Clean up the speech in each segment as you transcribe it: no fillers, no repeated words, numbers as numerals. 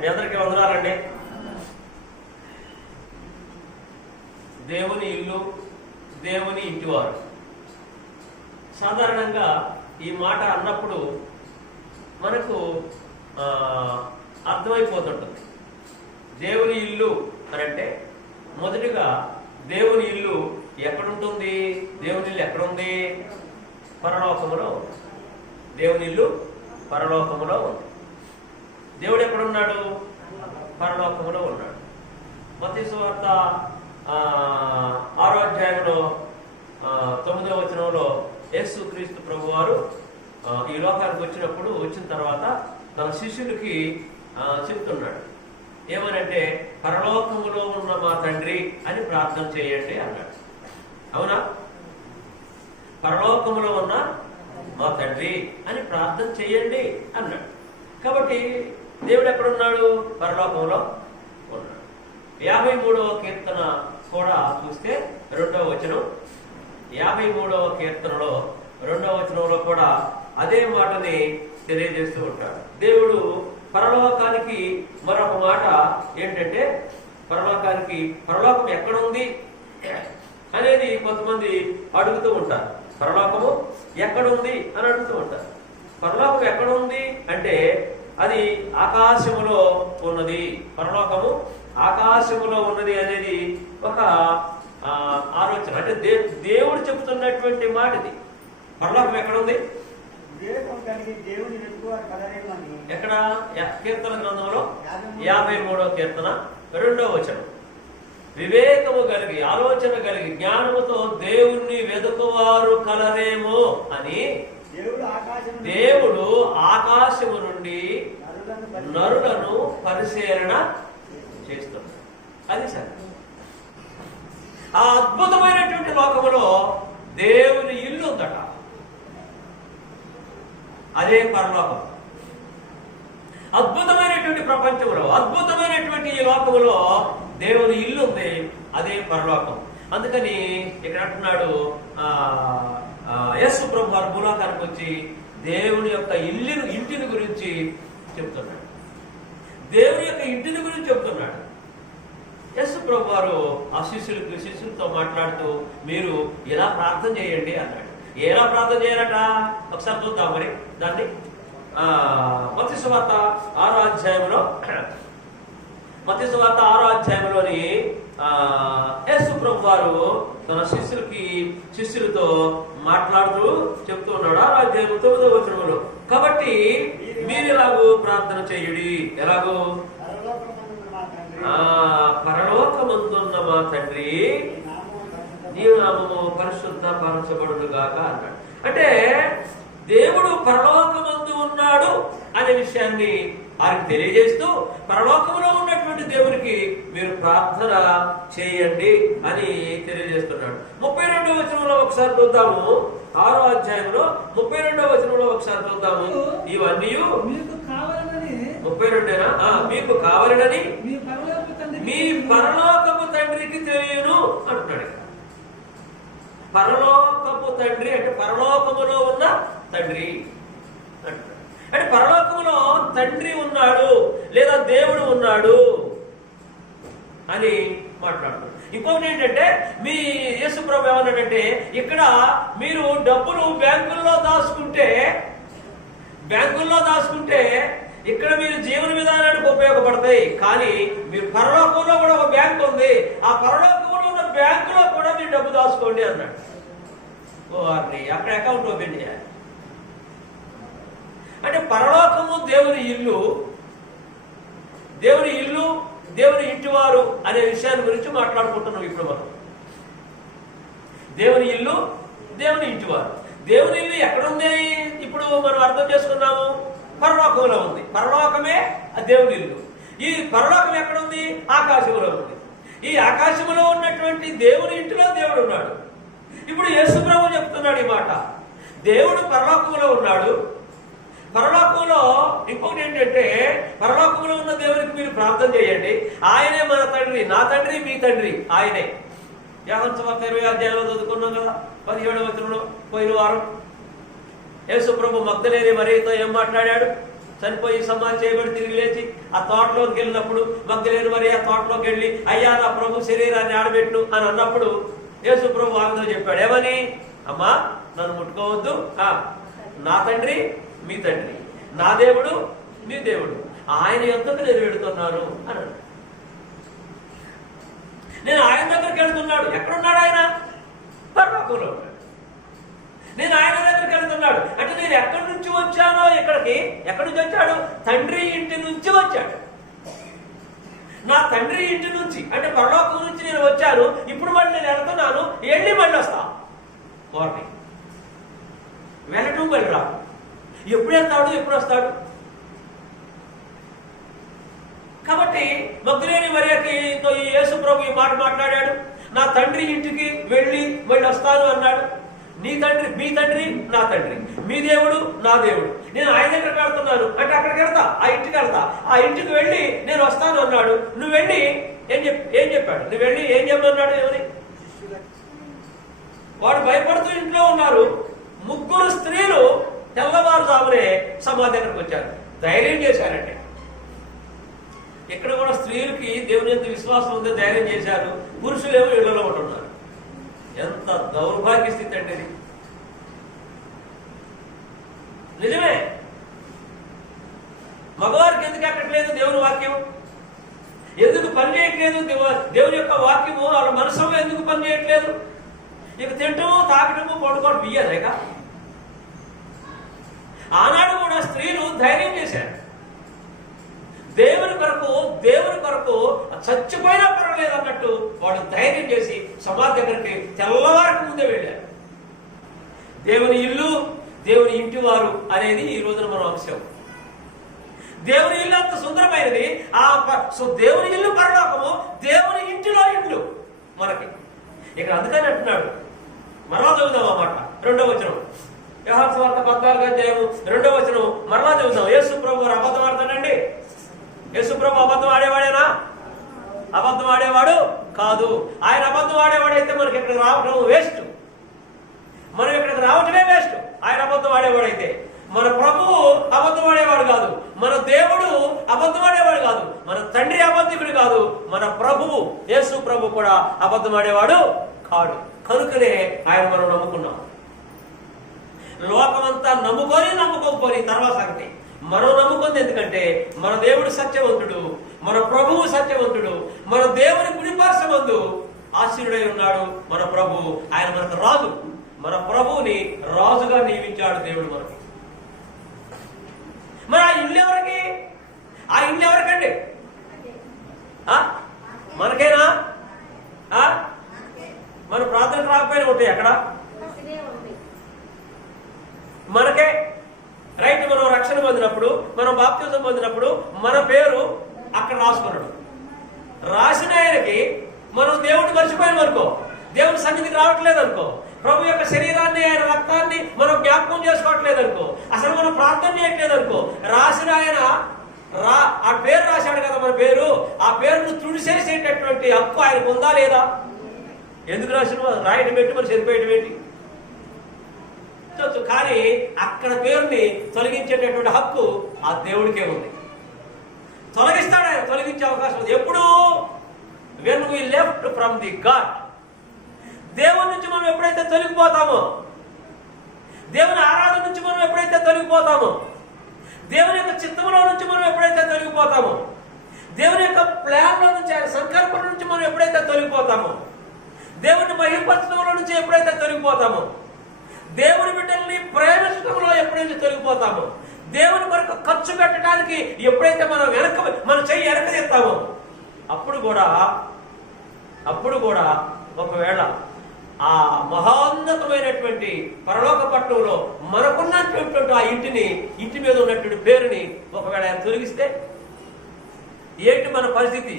మీ అందరికీ వందనాలండి. దేవుని ఇల్లు, దేవుని ఇంటివారు. సాధారణంగా ఈ మాట అన్నప్పుడు మనకు అర్థమైపోతుంటుంది. దేవుని ఇల్లు అని అంటే మొదటిగా దేవుని ఇల్లు ఎక్కడుంటుంది? దేవుని ఇల్లు ఎక్కడుంది? పరలోకములో. దేవుని ఇల్లు పరలోకములో ఉంది. దేవుడు ఎక్కడున్నాడు? పరలోకములో ఉన్నాడు. మత్తయి సువార్త 6వ అధ్యాయంలో 9వ వచనంలో యేసు క్రీస్తు ప్రభు వారు ఈ లోకానికి వచ్చిన తర్వాత తన శిష్యులకి చెప్తున్నాడు. ఏమనంటే, పరలోకములో ఉన్న మా తండ్రి అని ప్రార్థన చేయండి అన్నాడు. అవునా? పరలోకములో ఉన్న మా తండ్రి అని ప్రార్థన చేయండి అన్నాడు. కాబట్టి దేవుడు ఎక్కడున్నాడు? పరలోకంలో ఉన్నాడు. 53వ కీర్తన కూడా చూస్తే 2వ వచనం, 53వ కీర్తనలో 2వ వచనంలో కూడా అదే మాటని తెలియజేస్తూ ఉంటాడు. దేవుడు పరలోకానికి మరొక మాట ఏంటంటే, పరలోకం ఎక్కడుంది అనేది కొంతమంది అడుగుతూ ఉంటారు. పరలోకము ఎక్కడుంది అని అడుగుతూ ఉంటారు. పరలోకం ఎక్కడుంది అంటే అది ఆకాశములో ఉన్నది. పరలోకము ఆకాశములో ఉన్నది అనేది ఒక ఆలోచన. అంటే దేవుడు చెబుతున్నటువంటి మాట ఇది. పరలోకం ఎక్కడుంది? ఎక్కడ? కీర్తన గ్రంథంలో 53వ కీర్తన 2వ వచనం. వివేకము కలిగి, ఆలోచన కలిగి, జ్ఞానముతో దేవుణ్ణి వెదుకువారు కలరేమో అని దేవుడు ఆకాశము నుండి నరులను పరిశీలన చేస్తున్నాడు. అది సరే. ఆ అద్భుతమైనటువంటి లోకములో దేవుని ఇల్లు ఉందట. అదే పరలోకం. అద్భుతమైనటువంటి ప్రపంచంలో, అద్భుతమైనటువంటి ఈ లోకములో దేవుని ఇల్లు ఉంది. అదే పరలోకం. అందుకని ఇక్కడ అంటున్నాడు, యేసు ప్రభు వారు భూలోకానికి వచ్చి దేవుని యొక్క ఇంటిని గురించి చెప్తున్నాడు. దేవుని యొక్క ఇంటిని గురించి చెప్తున్నాడు. యేసు ప్రభు వారు ఆ శిష్యులతో మాట్లాడుతూ, మీరు ఇలా ప్రార్థన చేయండి అన్నాడు. ఎలా ప్రార్థన చేయాలట? ఒకసారి చూద్దాం మరి దాన్ని. మత్తయి సువార్త 6వ అధ్యాయంలో, మత్తయి సువార్త 6వ అధ్యాయంలోని యేసు ప్రభు వారు తన శిష్యులతో మాట్లాడుతూ చెప్తూ ఉన్నాడు. 6వ అధ్యాయం 9వ వచనంలో, కాబట్టి మీరు ఎలాగూ ప్రార్థన చేయుడి. ఎలాగూ? పరలోకమందున్న మా తండ్రి, నీ నామము పరిశుద్ధ పరచబడును గాక అన్నాడు. అంటే దేవుడు పరలోకమందు ఉన్నాడు అనే విషయాన్ని ఆయనకు తెలియజేస్తూ, పరలోకంలో ఉన్నటువంటి దేవునికి మీరు ప్రార్థన చేయండి అని తెలియజేస్తున్నాడు. 32వ వచనంలో ఒకసారి చూద్దాము. 6వ అధ్యాయంలో 32వ వచనంలో ఒకసారి చూద్దాము. ఇవన్నీ 32 మీకు కావాలనని మీ పరలోకపు తండ్రికి తెలియను అంటున్నాడు. పరలోకపు తండ్రి అంటే పరలోకములో ఉన్న తండ్రి అంటున్నాడు. అంటే పరలోకములో తండ్రి ఉన్నాడు లేదా దేవుడు ఉన్నాడు అని మాట్లాడుతున్నాడు. ఇంకొకటి ఏంటంటే, మీ యేసు ప్రభు ఏమన్నాడంటే, ఇక్కడ మీరు డబ్బులు బ్యాంకుల్లో దాచుకుంటే ఇక్కడ మీరు జీవన విధానానికి ఉపయోగపడతాయి. కానీ మీరు పరలోకంలో కూడా ఒక బ్యాంకు ఉంది. ఆ పరలోకంలో ఉన్న బ్యాంకులో కూడా మీరు డబ్బు దాచుకోండి అన్నాడు. అక్కడ అకౌంట్ ఓపెన్ చేయాలి. అంటే పరలోకము దేవుని ఇల్లు, దేవుని ఇంటివారు అనే విషయాన్ని గురించి మాట్లాడుకుంటున్నాం ఇప్పుడు మనం. దేవుని ఇల్లు, దేవుని ఇంటివారు. దేవుని ఇల్లు ఎక్కడుంది? ఇప్పుడు మనం అర్థం చేసుకున్నాము. పరలోకంలో ఉంది. పరలోకమే ఆ దేవుని ఇల్లు. ఈ పరలోకం ఎక్కడుంది? ఆకాశంలో ఉంది. ఈ ఆకాశంలో ఉన్నటువంటి దేవుని ఇంటిలో దేవుడు ఉన్నాడు. ఇప్పుడు యేసు ప్రభు చెప్తున్నాడు ఈ మాట. దేవుడు పరలోకంలో ఉన్నాడు. పరలోకంలో ఇంకొకటి ఏంటంటే, పరలోకంలో ఉన్న దేవునికి మీరు ప్రార్థన చేయండి. ఆయనే మన తండ్రి, నా తండ్రి, మీ తండ్రి ఆయనే. యోహాను సువార్త 20వ అధ్యాయంలో చదువుకున్నాం కదా, 17వ వచనంలో పోయిన వారం యేసు ప్రభు మగ్దలేని మరియతో ఏం మాట్లాడాడు? చనిపోయి సమాధి చేయబడి తిరిగి లేచి ఆ తోటలోకి వెళ్ళినప్పుడు మగ్ధలేని మరి ఆ తోటలోకి వెళ్ళి అయ్యా నా ప్రభు శరీరాన్ని ఆడబెట్టు అని అన్నప్పుడు యేసు ప్రభు ఆమెతో చెప్పాడు, ఏమని? అమ్మా, నన్ను ముట్టుకోవద్దు, నా తండ్రి మీ తండ్రి, నా దేవుడు మీ దేవుడు, ఆయన యొద్దకు నేను వెళుతున్నాను అన్నాడు. నేను ఆయన దగ్గరికి వెళ్తున్నాడు. ఎక్కడున్నాడు ఆయన? పరలోకంలో ఉన్నాడు. నేను ఆయన దగ్గరికి వెళ్తున్నాడు అంటే నేను ఎక్కడి నుంచి వచ్చానో ఇక్కడికి, ఎక్కడి నుంచి వచ్చాడు? తండ్రి ఇంటి నుంచి వచ్చాడు. నా తండ్రి ఇంటి నుంచి అంటే పరలోకం నుంచి నేను వచ్చాను. ఇప్పుడు మళ్ళీ నేను వెళ్తున్నాను, వెళ్ళి మళ్ళీ వస్తా. మార్నింగ్ వెళ్ళటం మళ్ళీ రాడు. ఎప్పుడు వెళ్తాడు, ఎప్పుడు వస్తాడు? కాబట్టి మగ్ధలేని మరియకి యేసు ప్రభు ఈ మాట మాట్లాడాడు. నా తండ్రి ఇంటికి వెళ్ళి మళ్ళీ వస్తాను అన్నాడు. నీ తండ్రి మీ తండ్రి నా తండ్రి, మీ దేవుడు నా దేవుడు. నేను ఆయన దగ్గరికి వెళ్తున్నాను అంటే అక్కడికి వెళ్తా, ఆ ఇంటికి వెళ్తా. ఆ ఇంటికి వెళ్ళి నేను వస్తాను అన్నాడు. నువ్వు వెళ్ళి ఏం చెప్పాడు? నువ్వు వెళ్ళి ఏం చెప్పమన్నాడు? ఏమని? వాడు భయపడుతూ ఇంట్లో ఉన్నారు. 3 స్త్రీలు తెల్లవారుజామునే సమాధి దగ్గరకు వచ్చారు, ధైర్యం చేశారండి. ఇక్కడ కూడా స్త్రీలకి దేవుని యొక్క విశ్వాసం ఉందే ధైర్యం చేశారు. పురుషులేమో ఇళ్లలో ఉంటున్నారు. ఎంత దౌర్భాగ్య స్థితి అండి ఇది. నిజమే, మగవారికి ఎందుకు ఎక్కట్లేదు దేవుని వాక్యం? ఎందుకు పని చేయట్లేదు దేవుని యొక్క వాక్యము? వాళ్ళ మనసులో ఎందుకు పని చేయట్లేదు? ఇక తింటము, తాగటము, పడుకోవడం బియ్యలేక. ఆనాడు కూడా స్త్రీలు ధైర్యం చేశారు. దేవుని కొరకు చచ్చిపోయినా పర్వాలేదు అన్నట్టు వాడు ధైర్యం చేసి సమాధి దగ్గరికి తెల్లవారికి ముందే వెళ్ళారు. దేవుని ఇల్లు, దేవుని ఇంటి వారు అనేది ఈ రోజున మన అంశం. దేవుని ఇల్లు అంత సుందరమైనది. దేవుని ఇల్లు పరలోకము, దేవుని ఇంటిలో ఇల్లు మనకి. ఇక్కడ అందుకని అంటున్నాడు, మరలా చదువుదాం అన్నమాట. 2వ వచనం, యోహాను సువార్త 14వ అధ్యాయం 2వ వచనం మరలా చదువుదాం. యేసు ప్రభు వారు అబద్ధం ఆడతాడండి? యేసు ప్రభు అబద్ధం ఆడేవాడేనా? అబద్ధం ఆడేవాడు కాదు. ఆయన అబద్ధం ఆడేవాడైతే మనకి ఇక్కడికి రావటం వేస్ట్. మనం ఇక్కడికి రావటమే వేస్ట్. ఆయన అబద్ధం ఆడేవాడైతే. మన ప్రభువు అబద్ధం ఆడేవాడు కాదు, మన దేవుడు అబద్ధం ఆడేవాడు కాదు, మన తండ్రి అబద్ధికుడు కాదు, మన ప్రభువు యేసు ప్రభు కూడా అబద్ధం ఆడేవాడు కాడు. కనుకనే ఆయన మనం నమ్ముకున్నాం. లోకమంతా నమ్ముకోకపోని తర్వాత సంగతి. మనం నమ్ముకుంది ఎందుకంటే మన దేవుడు సత్యవంతుడు, మన ప్రభువు సత్యవంతుడు, మన దేవుని కుడిపార్శ్వమందు ఆశీనుడై ఉన్నాడు మన ప్రభు. ఆయన మనకు రాజు. మన ప్రభువుని రాజుగా నియమించాడు దేవుడు మనకి. మరి ఆ ఇల్లు ఎవరికి? ఆ ఇల్లు ఎవరికండి? మనకేనా? మన ప్రార్థనకు రాకపోయినా ఉంటాయి అక్కడ మనకే. రైట్, మనం రక్షణ పొందినప్పుడు, మనం బాప్తిజం పొందినప్పుడు మన పేరు అక్కడ రాసుకున్నాడు. రాసిన ఆయనకి మనం దేవుడిని మర్చిపోయాం అనుకో, దేవుని సన్నిధికి రావట్లేదు అనుకో, ప్రభు యొక్క శరీరాన్ని, ఆయన రక్తాన్ని మనం జ్ఞాపకం చేసుకోవట్లేదు అనుకో, అసలు మనం ప్రార్థన చేయట్లేదు అనుకో, రాసిన ఆయన ఆ పేరు రాశాడు కదా మన పేరు, ఆ పేరును తుడిసేసేటటువంటి హక్కు ఆయనకు ఉందా లేదా? ఎందుకు రాసిన? రాయటం పెట్టి మరి చనిపోయటం ఏంటి? కానీ అక్కడ పేరుని తొలగించేటటువంటి హక్కు ఆ దేవుడికే ఉంది. తొలగిస్తాడు ఆయన, తొలగించే అవకాశం ఉంది. ఎప్పుడు? when we left from the God. దేవుని నుంచి మనం ఎప్పుడైతే తొలగిపోతామో, దేవుని ఆరాధన నుంచి మనం ఎప్పుడైతే తొలగిపోతామో, దేవుని యొక్క చిత్తంలో నుంచి మనం ఎప్పుడైతే తొలగిపోతామో, దేవుని యొక్క ప్లాన్లో నుంచి, ఆయన సంకల్పం నుంచి మనం ఎప్పుడైతే తొలగిపోతామో, దేవుని మహిమపరచడంలో నుంచి ఎప్పుడైతే తొలగిపోతామో, దేవుని బిడ్డల్ని ప్రేమించడంలో ఎప్పుడైతే తొలగిపోతామో, దేవుని కొరకు ఖర్చు పెట్టడానికి ఎప్పుడైతే మన చెయ్యి వెనక తీస్తామో, అప్పుడు కూడా ఒకవేళ ఆ మహోన్నతమైనటువంటి పరలోక పట్టణంలో మనకున్నటువంటి ఆ ఇంటి మీద ఉన్నటువంటి పేరుని ఒకవేళ ఆయన తొలగిస్తే ఏంటి మన పరిస్థితి?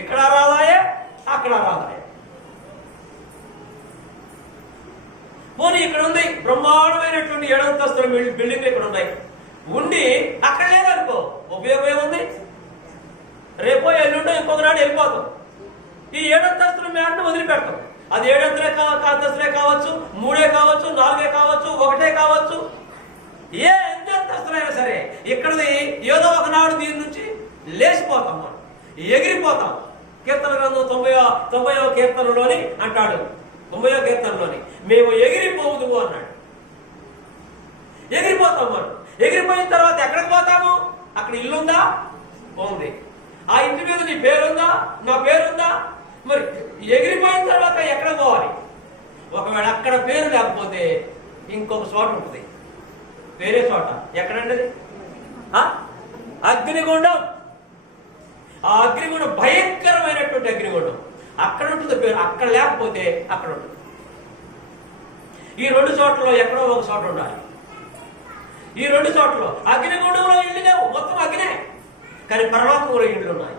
ఇక్కడ రాదాయే, అక్కడ రాదాయే. పోనీ ఇక్కడ ఉంది బ్రహ్మాండమైనటువంటి 7 అంతస్తుల బిల్డింగ్లు ఇక్కడ ఉన్నాయి, ఉండి అక్కడ లేదనుకో, ఉపయోగం ఏముంది? రేపో ఎల్లుండో ఇంకొకనాడు వెళ్ళిపోతాం. ఈ 7 అంతస్తుల మేడను వదిలిపెడతాం. అది 7 అంతస్తులే కావచ్చు, 3 కావచ్చు, 4 కావచ్చు, 1 కావచ్చు, ఏ 8 అంతస్తులైనా సరే సరే ఇక్కడది ఏదో ఒకనాడు దీని నుంచి లేచిపోతాం, మనం ఎగిరిపోతాం. కీర్తన గ్రంథం 90వ కీర్తనలోని అంటాడు, 90వ కీర్తనలోని మేము ఎగిరిపోదు అన్నాడు. ఎగిరిపోతాం. మనం ఎగిరిపోయిన తర్వాత ఎక్కడికి పోతాము? అక్కడ ఇల్లుందా? ఉంది. ఆ ఇంటి మీద నీ పేరుందా? నా పేరుందా? మరి ఎగిరిపోయిన తర్వాత ఎక్కడ పోవాలి? ఒకవేళ అక్కడ పేరు లేకపోతే ఇంకొక చోట ఉంటుంది, వేరే చోట. ఎక్కడండి? అగ్నిగుండం. ఆ అగ్నిగుండం భయంకరమైనటువంటి అగ్నిగుండం, అక్కడ ఉంటుంది పేరు. అక్కడ లేకపోతే అక్కడ ఉంటుంది. ఈ రెండు చోట్లలో ఎక్కడో ఒక చోట ఉండాలి. ఈ రెండు చోట్లలో అగ్నిగుండంలో ఇల్లు లేవు, మొత్తం అగ్నే. కానీ పరలోకంలో ఇళ్ళు ఉన్నాయి.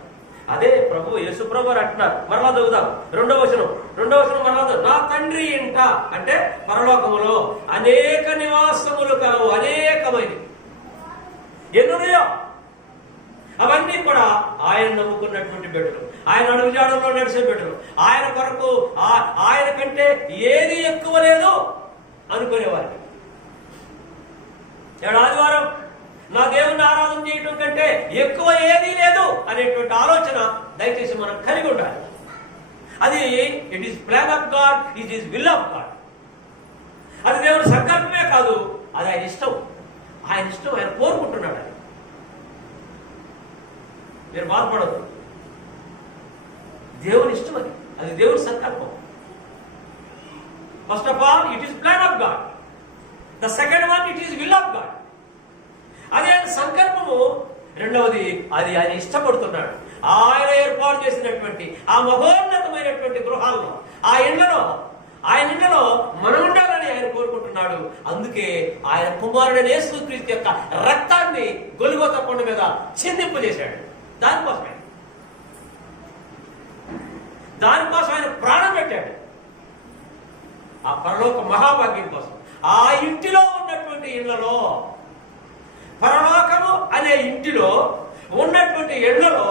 అదే ప్రభు యేసు ప్రభు అంటున్నారు. మరలా చదువుతాం రెండవ వచనం మరలా నా తండ్రి ఇంట అంటే పరలోకములో అనేక నివాసములు కలవు, అనేకమైనవి. ఎన్నున్నాయో అవన్నీ కూడా ఆయన నమ్ముకున్నటువంటి బిడ్డలు, ఆయన అడుగుజాడల్లో నడిచే బిడ్డలు, ఆయన కొరకు ఆయన కంటే ఏది ఎక్కువ లేదు అనుకునేవారికి. ఆదివారం నా దేవుని ఆరాధన చేయటం కంటే ఎక్కువ ఏదీ లేదు అనేటువంటి ఆలోచన దయచేసి మనం కలిగి ఉండాలి. అది it is plan of God, it is will of God. అది దేవుని సంకల్పమే కాదు, అది ఆయన ఇష్టం. ఆయన ఇష్టం, ఆయన కోరుకుంటున్నాడు. అది మీరు బాధపడదు. దేవుని ఇష్టం, అది దేవుని సంకల్పం. First of all it is plan of God. The second one it is will of God. అది ఆయన సంకల్పము. రెండవది అది ఆయన ఇష్టపడుతున్నాడు. ఆయన ఏర్పాటు చేసినటువంటి ఆ మహోన్నతమైనటువంటి గృహాల్లో, ఆయన ఇండ్లలో మనం ఉండాలని ఆయన కోరుకుంటున్నాడు. అందుకే ఆయన కుమారుడైన యేసుక్రీస్తు యొక్క రక్తాన్ని గొల్గొతా కొండ మీద చిందింపజేశాడు. దానికోసం ఆయన ప్రాణం పెట్టాడు. ఆ పరలోక మహాభాగ్యం కోసం. ఆ ఇంటిలో ఉన్నటువంటి ఇళ్లలో, పరలోకము అనే ఇంటిలో ఉన్నటువంటి ఇళ్లలో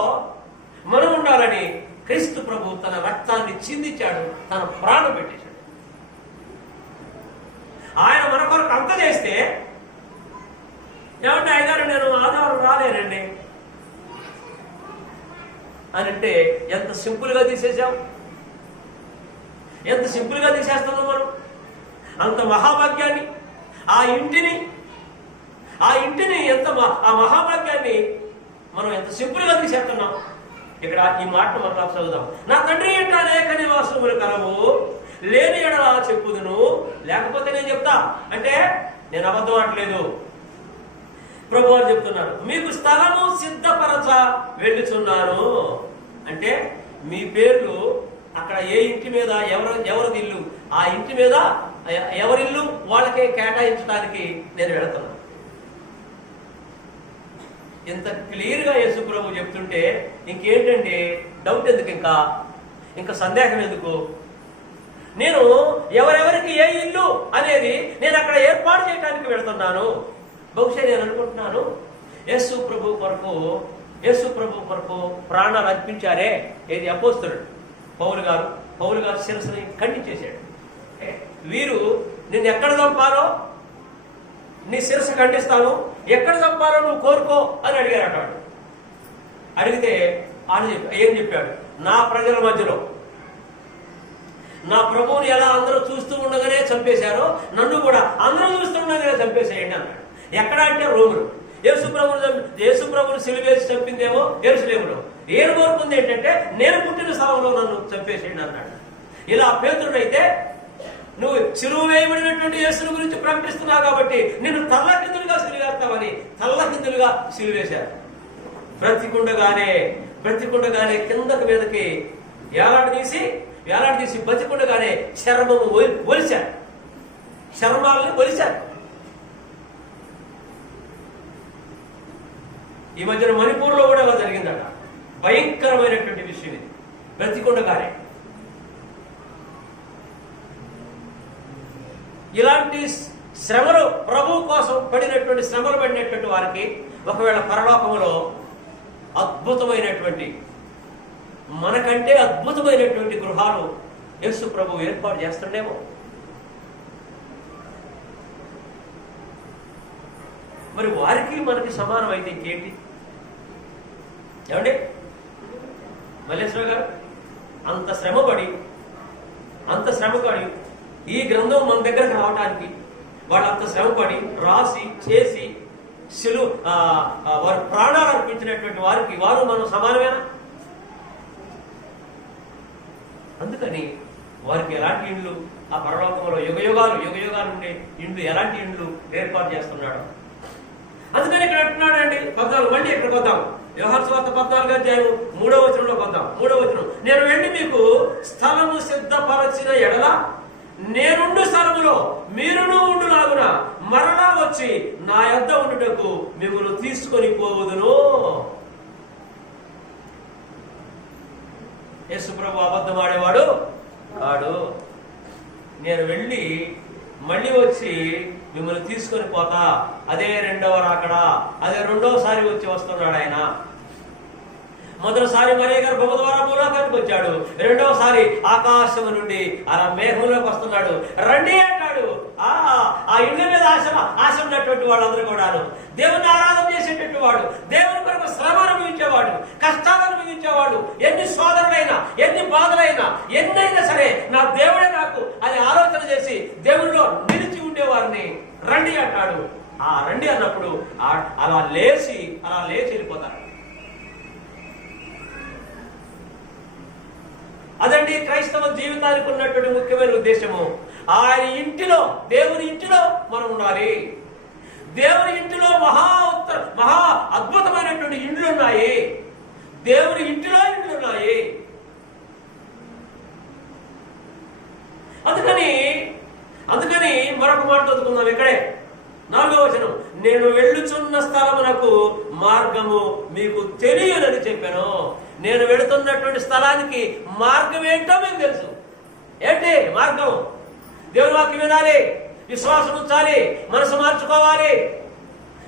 మనం ఉండాలని క్రీస్తు ప్రభు తన రక్తాన్ని చిందించాడు, తన ప్రాణం పెట్టేశాడు. ఆయన మన కొరకు అంత చేస్తే ఏమంటే అయ్యారు నేను ఆధారం రాలేనండి అని అంటే ఎంత సింపుల్గా తీసేసాం, ఎంత సింపుల్గా తీసేస్తున్నాం మనం. అంత మహాభాగ్యాన్ని, ఆ ఇంటిని ఆ మహాభాగ్యాన్ని మనం ఎంత సింపుల్గా తీసేస్తున్నాం. ఇక్కడ ఈ మాట మనం చదువుదాం. నా తండ్రి ఇంట అనేక నివాసములు కలవు, లేని ఎడలా చెప్పుదును, లేకపోతే నేను చెప్తా అంటే నేను అబద్ధం ఆడలేదు. ప్రభు అని చెప్తున్నాను, మీకు స్థలము సిద్ధపరచ వెళ్ళుచున్నాను. అంటే మీ పేర్లు అక్కడ ఏ ఇంటి మీద ఎవరిది ఇల్లు, ఆ ఇంటి మీద ఎవరిల్లు వాళ్ళకే కేటాయించడానికి నేను వెళుతున్నాను. ఇంత క్లియర్గా యేసు ప్రభు చెప్తుంటే ఇంకేంటండి డౌట్ ఎందుకు, ఇంకా సందేహం ఎందుకు? నేను ఎవరెవరికి ఏ ఇల్లు అనేది నేను అక్కడ ఏర్పాటు చేయడానికి వెళుతున్నాను. బహుశా నేను అనుకుంటున్నాను యేసు ప్రభు కొరకు ప్రాణాలు అర్పించారే ఏది అపోస్తలుడు పౌలు గారు శిరస్సుని ఖండించేశాడు. వీరు నిన్ను ఎక్కడ చంపాలో నీ శిరస్సు ఖండిస్తాను, ఎక్కడ చంపాలో నువ్వు కోరుకో అని అడిగారట. అడిగితే ఆయన ఏం చెప్పాడు? నా ప్రజల మధ్యలో నా ప్రభువుని ఎలా అందరూ చూస్తూ ఉండగానే చంపేశారో నన్ను కూడా అందరూ చూస్తూ ఉండగానే చంపేసేయండి అన్నాడు. ఎక్కడ అంటే రోములు. యేసుప్రభుని సిలువేసి చంపిందేమో యెరూషలేములో. ఏం కోరుకుంది ఏంటంటే నేను పుట్టిన స్థలంలో నన్ను చంపేసేయండి అన్నాడు. ఇలా పేతురుడైతే నువ్వు సిలువ వేయబడినటువంటి యేసుని గురించి ప్రకటిస్తున్నావు కాబట్టి నిన్ను తల్లకిందులుగా సిలువేస్తావని తల్లకిందులుగా సిలువేశారు. బ్రతికుండగానే కిందకి మీదకి వేలాడదీసి బతికుండగానే చర్మము ఒలిచారు, చర్మాలని ఒలిచారు. ఈ మధ్యన మణిపూర్లో కూడా అలా జరిగిందట. భయంకరమైనటువంటి విషయం ఇది. బ్రతికుండగానే ఇలాంటి శ్రమలు ప్రభు కోసం శ్రమలు పడినటువంటి వారికి ఒకవేళ పరలోకములో అద్భుతమైనటువంటి మనకంటే అద్భుతమైనటువంటి గృహాలు యేసు ప్రభు ఏర్పాటు చేస్తుండేమో. మరి వారికి మనకి సమానం అయితే ఇంకేంటి? ఏమండి మల్లేశ్వర గారు, అంత శ్రమపడి ఈ గ్రంథం మన దగ్గరకు రావడానికి వాళ్ళంత శ్రమపడి రాసి చేసి వారి ప్రాణాలు అర్పించినటువంటి వారు మనం సమానమేనా? అందుకని వారికి ఎలాంటి ఇండ్లు ఆ పరలోకంలో యుగయుగాలు ఉండే ఇండ్లు, ఎలాంటి ఇండ్లు ఏర్పాటు చేస్తున్నాడు. అందుకని ఇక్కడ అంటున్నాడు అండి 14, మళ్ళీ ఇక్కడికి వద్దాం. యోహాను సువార్త 14వ అధ్యాయం 3వ వచనంలోకి వద్దాం. 3వ వచనం, నేను వెళ్ళి మీకు స్థలము సిద్ధపరచిన ఎడల నేనుండు స్థలములో మీరును ఉండులాగున మరలా వచ్చి నా యొద్ద ఉండుటకు మిమ్మల్ని తీసుకొని పోవుదును. యేసు ప్రభు అబద్ధం ఆడేవాడు కాడు. నేను వెళ్ళి మళ్ళీ వచ్చి మిమ్మల్ని తీసుకొని పోతా. అదే రెండవ రాకడా, అదే రెండవసారి వచ్చి వస్తున్నాడు ఆయన. మొదటిసారి మరియ గర్భం ద్వారా భూలోకానికి వచ్చాడు. రెండవసారి ఆకాశం నుండి అలా మేఘంలోకి వస్తున్నాడు. రండి అంటాడు. ఆ ఇళ్ళ మీద ఆశ ఉన్నటువంటి వాళ్ళందరూ కూడాను దేవుని ఆరాధన చేసేటటువంటి వాడు, దేవుని కొరకు శ్రమ అనుభవించేవాడు, కష్టాలు అనుభవించేవాడు, ఎన్ని శోధనలైనా ఎన్ని బాధలైనా ఎన్నైనా సరే నా దేవుడే నాకు అని ఆలోచన చేసి దేవుడిలో నిలిచి ఉండేవారిని రండి అంటాడు. ఆ రండి అన్నప్పుడు అలా లేచి వెళ్ళిపోతారు. అదండి క్రైస్తవ జీవితానికి ఉన్నటువంటి ముఖ్యమైన ఉద్దేశము. ఆయన ఇంటిలో, దేవుని ఇంటిలో మనం ఉండాలి. దేవుని ఇంటిలో మహా అద్భుతమైనటువంటి ఇండ్లు ఉన్నాయి. దేవుని ఇంటిలో ఇండ్లు ఉన్నాయి. అందుకని మరొక మాట చదువుకుందాం ఇక్కడే 4వ వచనం, నేను వెళ్ళుచున్న స్థలమునకు మార్గము మీకు తెలియదని చెప్పాను. నేను వెళుతున్నటువంటి స్థలానికి మార్గం ఏంటో మీకు తెలుసు. ఏంటి మార్గం? దేవుని వాక్యం వినాలి, విశ్వాసం ఉంచాలి, మనసు మార్చుకోవాలి.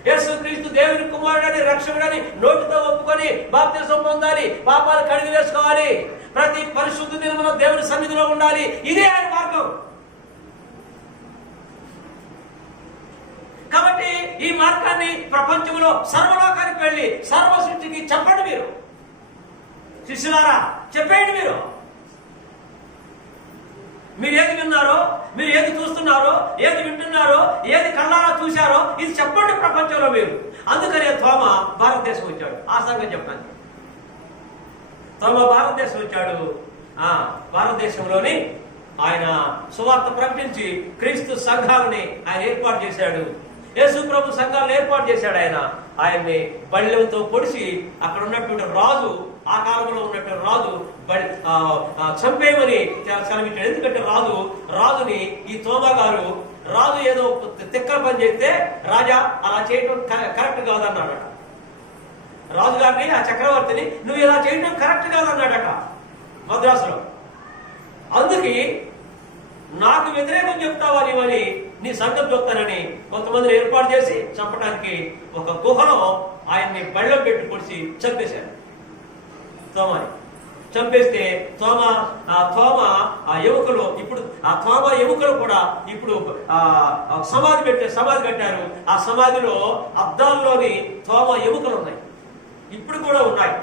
యేసుక్రీస్తు దేవుని కుమారుడని రక్షకుడని నోటితో ఒప్పుకొని బాప్తిసం పొందాలి, పాపాలు కడిగి వేసుకోవాలి, ప్రతి పరిశుద్ధ దినమున దేవుని సన్నిధిలో ఉండాలి. ఇదే ఆయన మార్గం. కాబట్టి ఈ మార్గాన్ని ప్రపంచంలో సర్వలోకానికి వెళ్ళి సర్వ సృష్టికి చెప్పండి. మీరు శిష్యులారా చెప్పండి. మీరు ఏది విన్నారో, మీరు ఏది చూస్తున్నారో, ఏది వింటున్నారో, ఏది కళ్ళారా చూశారో ఇది చెప్పండి ప్రపంచంలో మీరు. అందుకనే తోమ భారతదేశం వచ్చాడు. ఆ సంగతి చెప్పండి. తోమ భారతదేశం వచ్చాడు. భారతదేశంలోని ఆయన సువార్త ప్రకటించి క్రీస్తు సంఘాలని ఆయన ఏర్పాటు చేశాడు. యేసు ప్రభు సంఘాలను ఏర్పాటు చేశాడు. ఆయన్ని బళ్ళెంతో పొడిచి అక్కడ ఉన్నటువంటి రాజు, ఆ కాలంలో ఉన్నటువంటి రాజు చంపేయమని సెలవిచ్చాడు. ఎందుకంటే రాజుని ఈ తోమా గారు రాజు ఏదో తిక్కల పని చేస్తే రాజా అలా చేయడం కరెక్ట్ కాదన్నాడట. రాజుగారిని, ఆ చక్రవర్తిని, నువ్వు ఇలా చేయడం కరెక్ట్ కాదన్నాడట మద్రాసులో. అందుకే నాకు వ్యతిరేకం చెప్తావా నీవని నీ సంగతి చెప్తానని కొంతమందిని ఏర్పాటు చేసి చంపడానికి ఒక గుహలో ఆయన్ని బళ్ళం పెట్టి పొడిచి చంపేశారు. తోమని చంపేస్తే తోమ ఎముకలు కూడా ఇప్పుడు సమాధి కట్టారు. ఆ సమాధిలో అద్దాల్లోని తోమ ఎముకలు ఉన్నాయి, ఇప్పుడు కూడా ఉన్నాయి.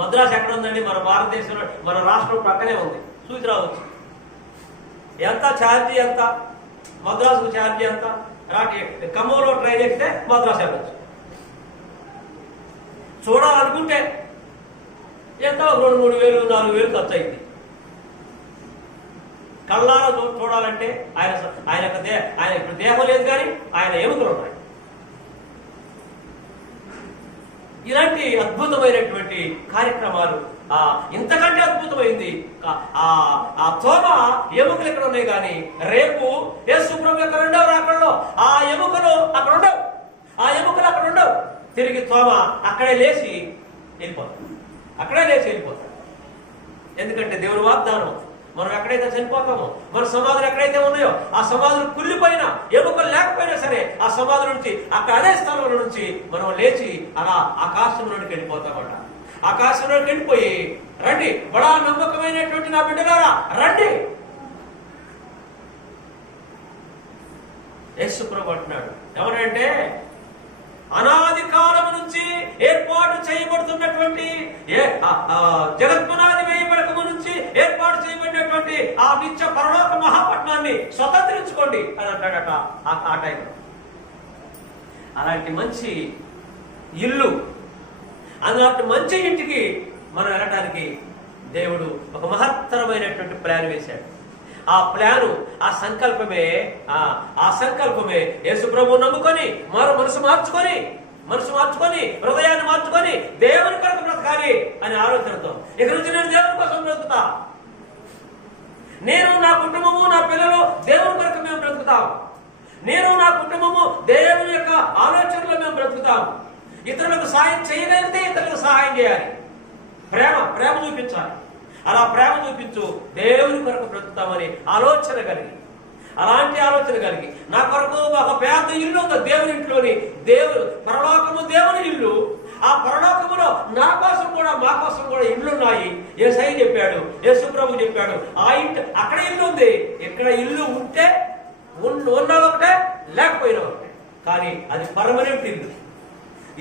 మద్రాసు ఎక్కడ ఉందండి? మన భారతదేశంలో, మన రాష్ట్రం పక్కనే ఉంది. చూసి రావచ్చు. ఎంత ఛార్జీ ఎంత? మద్రాసుకు ఛార్జీ ఎంత? ఖమ్మంలో ట్రైన్ ఎక్కితే మద్రాసు వెళ్ళచ్చు. చూడాలనుకుంటే ఎంత 2,000, 3,000, 4,000 ఖర్చు అయింది. కళ్ళారా చూడాలంటే ఆయన ఇప్పుడు దేహం లేదు, కానీ ఆయన ఎముకలు ఉన్నాయి. ఇలాంటి అద్భుతమైనటువంటి కార్యక్రమాలు, ఇంతకంటే అద్భుతమైంది ఆ తోమ ఎముకలు ఇక్కడ ఉన్నాయి. కానీ రేపు యేసు ప్రభు యొక్క రెండవ రాకడలో ఆ ఎముకలు అక్కడ ఉండవు. తిరిగి తోమ అక్కడే లేచి వెళ్ళిపోతాడు. ఎందుకంటే దేవుని వాగ్దానం, మనం ఎక్కడైతే చనిపోతామో, మన సమాధులు ఎక్కడైతే ఉన్నాయో ఆ సమాధులు కుళ్ళిపోయినా, ఎముకలు లేకపోయినా సరే ఆ సమాధుల నుంచి అదే స్థలంలో నుంచి మనం లేచి అలా ఆకాశంలోనికి వెళ్ళిపోతామట. ఆకాశంలోకి వెళ్ళిపోయి రండి, బడా నమ్మకమైనటువంటి నా బిడ్డలారా రండి. యేసు ప్రభు అంటున్నాడు. ఎవరంటే అనాది కాలం నుంచి ఏర్పాటు చేయబడుతున్నటువంటి జగత్పునాది వేయబడకము నుంచి ఏర్పాటు చేయబడినటువంటి ఆ నిత్య పరలోక మహాపట్నాన్ని స్వతంత్రించుకోండి అని అంటాడట ఆ టైంలో. అలాంటి మంచి ఇల్లు, అలాంటి మంచి ఇంటికి మనం వెళ్ళటానికి దేవుడు ఒక మహత్తరమైనటువంటి ప్లాన్ వేశాడు. ఆ ప్లాను, ఆ సంకల్పమే యేసు ప్రభువు నమ్ముకొని మనసు మార్చుకొని హృదయాన్ని మార్చుకొని దేవుని కొరకు బ్రతకాలి అనే ఆలోచనతో ఇక నుంచి నేను దేవుని కోసం బ్రతుకుతా, నేను నా కుటుంబము నా పిల్లలు దేవుని కొరకు మేము బ్రతుకుతాం, నేను నా కుటుంబము దేవుని యొక్క ఆలోచనలో మేము బ్రతుకుతాం. ఇతరులకు సహాయం చేయగలిగితే ఇతరులకు సహాయం చేయాలి, ప్రేమ చూపించాలి. అలా ప్రేమ చూపించు దేవుని కొరకు బ్రతుకుతామని అలాంటి ఆలోచన కలిగి నా కొరకు ఒక పెద్ద ఇల్లు ఉంది దేవుని ఇంట్లోని, పరలోకము దేవుని ఇల్లు. ఆ పరలోకములో నా కోసం కూడా మా కోసం కూడా ఇల్లున్నాయి. యేసయ్య చెప్పాడు, యేసు ప్రభు చెప్పాడు, ఆ ఇంటి అక్కడ ఇల్లు ఉంది. ఇక్కడ ఇల్లు ఉంటే ఉన్నా ఒకటే, లేకపోయినా ఒకటే, కానీ అది పర్మనెంట్ ఇల్లు.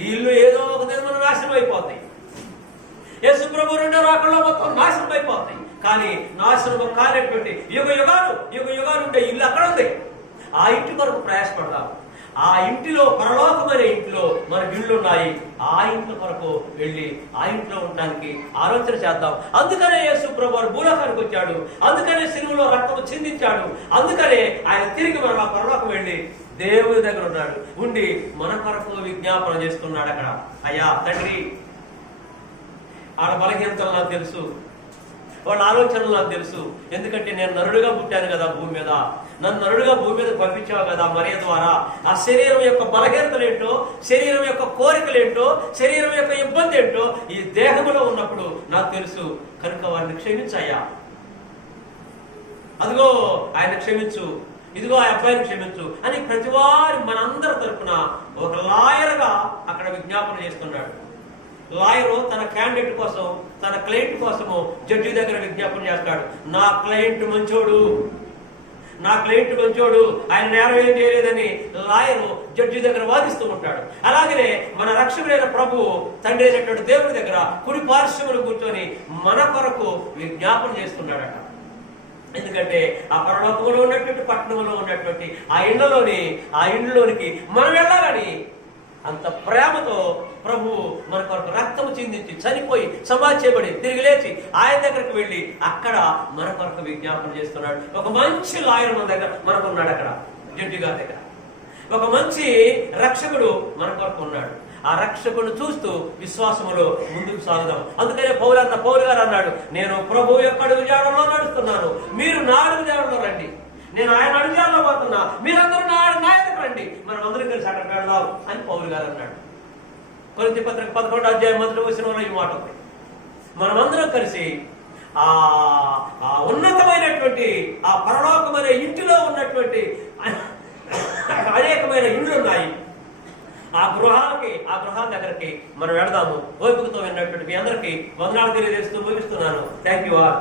ఈ ఇల్లు ఏదో ఒక దిన నాశనం అయిపోతాయి. యేసు ప్రభు రెండో రాకల్లో మొత్తం నాశనం అయిపోతాయి. కానీ నాశనం కానటువంటి యుగ యుగాలు ఉండే ఇల్లు అక్కడ ఉంది. ఆ ఇంటి కొరకు ప్రయాసపడదాం. ఆ ఇంటిలో, పరలోకమైన ఇంటిలో మనకి ఇళ్ళు ఉన్నాయి. ఆ ఇంటి కొరకు వెళ్ళి ఆ ఇంట్లో ఉండడానికి ఆలోచన చేద్దాం. అందుకనే యేసు ప్రభు భూలోకానికి వచ్చాడు, అందుకనే సిలువలో రక్తము చిందించాడు, అందుకనే ఆయన తిరిగి మన పరలోకం వెళ్ళి దేవుని దగ్గర ఉన్నాడు, ఉండి మన కొరకు విజ్ఞాపన చేస్తున్నాడు. అక్కడ అయ్యా తండ్రి, ఆడ బలహీనతలు నాకు తెలుసు, వాళ్ళ ఆలోచనలు నాకు తెలుసు. ఎందుకంటే నేను నరుడుగా పుట్టాను కదా భూమి మీద, నన్ను నరుడుగా భూమి మీద పంపించావు కదా మరియ ద్వారా. ఆ శరీరం యొక్క బలహీనతలు ఏంటో, శరీరం యొక్క కోరికలేంటో, శరీరం యొక్క ఇబ్బంది ఏంటో ఈ దేహంలో ఉన్నప్పుడు నాకు తెలుసు. కనుక వారిని క్షమించయ్యా, అదిగో ఆయన క్షమించు, ఇదిగో ఆ అబ్బాయిని క్షమించు అని ప్రతివారి మనందరి తరపున ఒక లాయర్గా అక్కడ విజ్ఞాపన చేస్తున్నాడు. లాయరు తన క్యాండిడేట్ కోసం, తన క్లయింట్ కోసము జడ్జి దగ్గర విజ్ఞాపన చేస్తాడు. నా క్లయింట్ మంచోడు, ఆయన నేరం ఏం చేయలేదని లాయరు జడ్జి దగ్గర వాదిస్తూ ఉంటాడు. అలాగనే మన రక్షకుడైన ప్రభువు తండ్రి అయినటువంటి దేవుని దగ్గర కుడి పార్శ్వములు కూర్చొని మన కొరకు విజ్ఞాపన చేస్తున్నాడట. ఎందుకంటే ఆ పరలోకములో ఉన్నటువంటి, పట్టణంలో ఉన్నటువంటి ఆ ఇండ్లలోనికి మనం వెళ్ళాలని అంత ప్రేమతో ప్రభు మన కొరకు రక్తము చిందించి చనిపోయి సమాధి చేయబడి తిరిగి లేచి ఆయన దగ్గరకు వెళ్ళి అక్కడ మన కొరకు విజ్ఞాపన చేస్తున్నాడు. ఒక మంచి లాయర్ మన దగ్గర మనకున్నాడు, అక్కడ జడ్జి గారి దగ్గర ఒక మంచి రక్షకుడు మన కొరకు ఉన్నాడు. ఆ రక్షకుడు చూస్తూ విశ్వాసములో ముందుకు సాగుదాం. అందుకనే పౌలు గారు అన్నాడు, నేను ప్రభు యొక్క అడుగు జాడల్లో నడుస్తున్నాను, మీరు నా అడుగు జాడల్లో రండి. నేను ఆయన అడుగుజాడల్లో పోతున్నా, మీరందరూ నా దగ్గర రండి, మనం అందరం కలిసి అక్కడికి వెళ్దాం అని పౌలు గారు అన్నాడు. కొరింథీ పత్రిక 11వ అధ్యాయం 1వ వచనంలో ఈ మాట ఉంది. మనమందరం కలిసి ఆ ఉన్నతమైనటువంటి ఆ పరలోకమైన ఇంటిలో ఉన్నటువంటి అనేకమైన ఇండ్లు ఉన్నాయి. ఆ గృహాల దగ్గరికి మనం వెళదాము. ఓపికతో విన్నటువంటి మీ అందరికీ వందనాలు తెలియజేస్తూ ముగిస్తున్నాను. Thank you all.